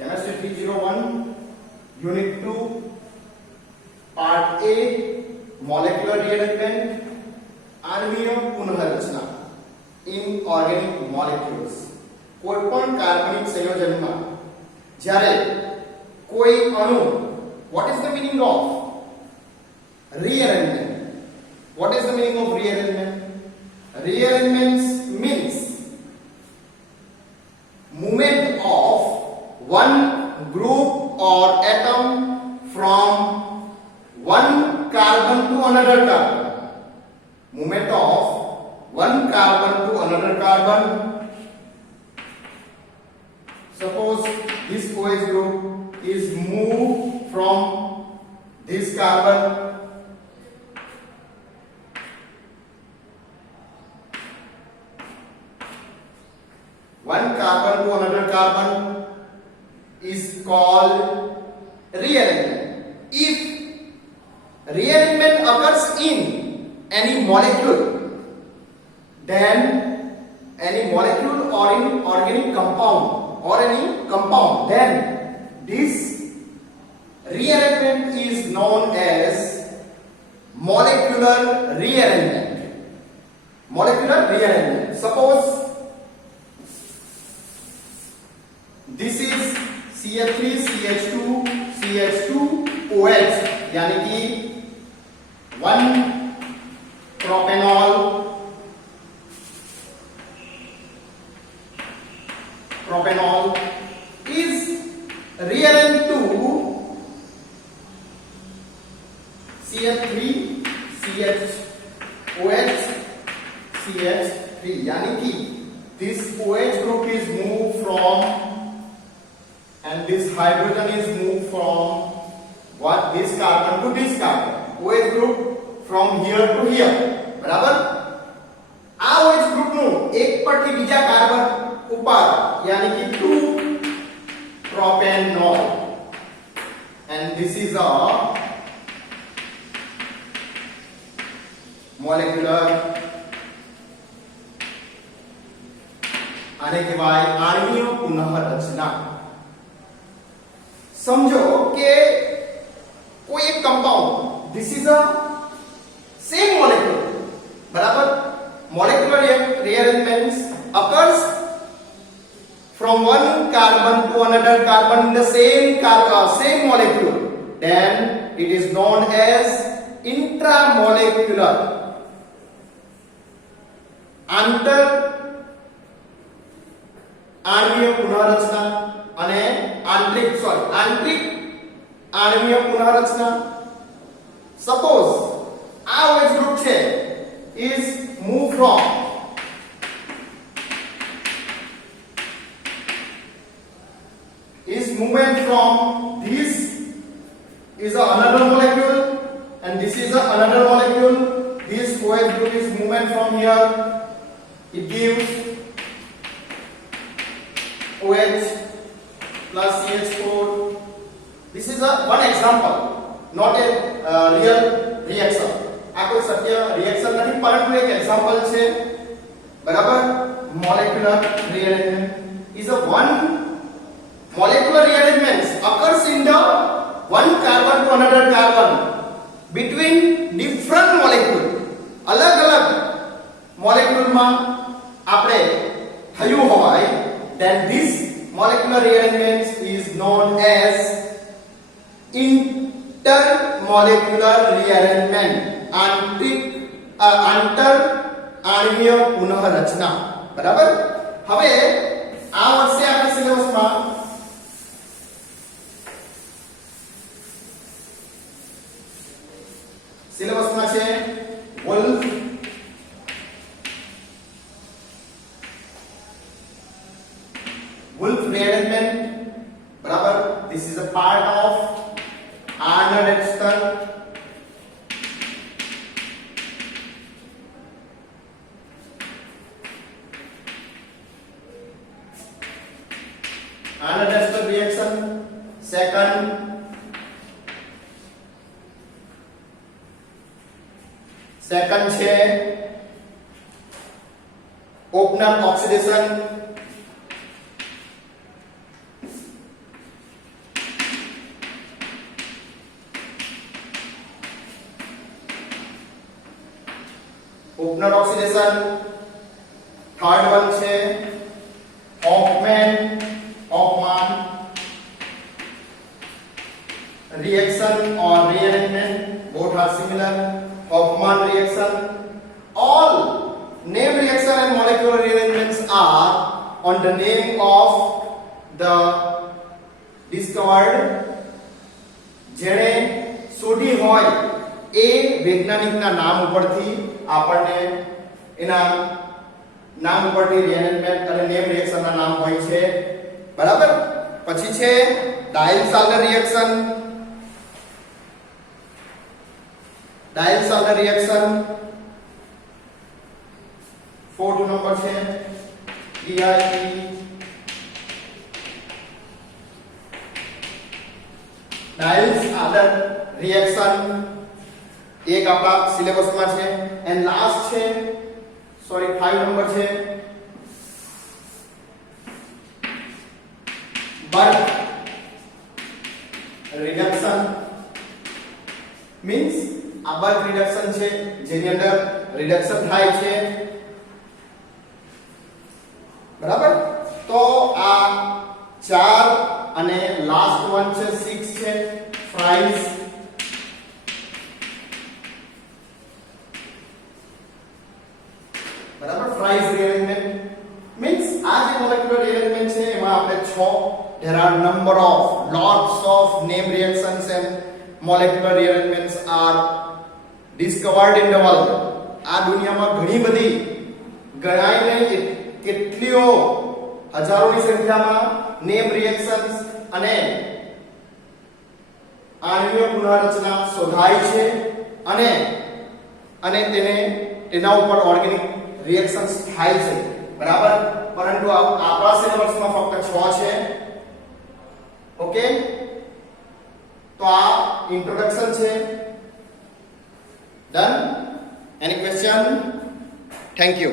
Chemistry 301, Unit 2, Part A, Molecular Rearrangement, આણ્વીય પુનઃરચના in organic molecules. કોઈપણ કાર્બનિક સંયોજનમાં જ્યારે કોઈ અણુ, what is the meaning of rearrangement? What is the meaning of rearrangement? Rearrangements means movement of one group or atom from one carbon to another carbon. Movement of one carbon to another carbon. Suppose this OH group is moved from this carbon one carbon to another carbon is called rearrangement. If rearrangement occurs in any molecule, then any molecule or in organic compound or any compound, then this rearrangement is known as molecular rearrangement. Molecular rearrangement. Suppose this is CH3 CH2 CH2 OH, यानी कि 1 propanol is rearranged to CH3 CHOH CH3, यानी कि this OH group is moved from, and this hydrogen is moved from what, this carbon to this carbon. OH group from here to here, બરાબર. આ OH group નું એક પરથી બીજા કાર્બન ઉપર, यानी कि 2 propanol, and this is a molecular, આને કહેવાય આણ્વીય પુનઃરચના. समझो कि कोई एक compound, this is a same molecule, बराबर. Molecular rearrangements occurs from one carbon to another carbon in the same molecule, then it is known as intramolecular, आंतर આણ્વીય પુનઃરચના અને આંતરિક આણ્વીય પુનઃરચના. સપોઝ આ OH ગ્રુપ છે is moved from movement from this is another molecule and this is another molecule. This OH group is movement from here, it gives OH plus CH4. This is one example, not a real reaction. આ કોઈ સત્ય રિએક્શન નથી, પરંતુ એક એક્ઝામ્પલ છે, બરાબર. Molecular rearrangement is a one molecular rearrangements occurs in the one carbon to another carbon between different molecule. अलग-अलग molecule માં આપણે થયું હોય, then this molecular rearrangements is known as intermolecular rearrangement, આંતર આણ્વીય પુનઃરચના, બરાબર. હવે આ વર્ષે આપણા સિલેબસમાં છે Wolff rearrangement, બરાબર. This is a part of Arnold-Exton. Arnold-Exton reaction. Second છે opener oxidation. Opener oxidation. Third one છે Hoffmann reaction or rearrangement, both are similar. Hoffman reaction. All name reaction and molecular rearrangements are on the name of the discovered જેણે શોધી હોય એ વૈજ્ઞાનિકના નામ ઉપરથી આપણને એના નામ ઉપરથી rearrangement અને name reaction ના નામ હોય છે. બરાબર. પછી છે ડાયલ-સાલ્ટર રિએક્શન. ડાયલ-સાલ્ટર રિએક્શન फोर्थ नंबर છે DIE. ડાયલ-સાલ્ટર રિએક્શન એક આપણા સિલેબસમાં છે. એન્ડ લાસ્ટ છે 5 નંબર છે બર્ક રિડક્શન. મીન્સ આ બર્ક રિડક્શન છે જેની અંદર રિડક્શન થાય છે. બરાબર. તો આ 4 અને લાસ્ટ વન છે 6 છે ફ્રાઈઝ. બરાબર. ફ્રાઈઝ રીઅરેન્જમેન્ટ મીન્સ આ જે મોલેક્યુલર રીઅરેન્જમેન્ટ છે એમાં આપણે 6 there are number of lots of name reactions and molecular rearrangements are discovered in the world. આ દુનિયામાં ઘણી બધી ગણાય નહીં કેટલીઓ હજારોની સંખ્યામાં નેમ રિએક્શન્સ અને આણ્વીય પુનઃરચના શોધાય છે અને તેના ઉપર ઓર્ગેનિક રિએક્શન્સ થાય છે. બરાબર. પરંતુ આપણા સિલેબસમાં ફક્ત 6 છે. ઓકે. તો આ ઇન્ટ્રોડક્શન છે. Done. Any question? Thank you.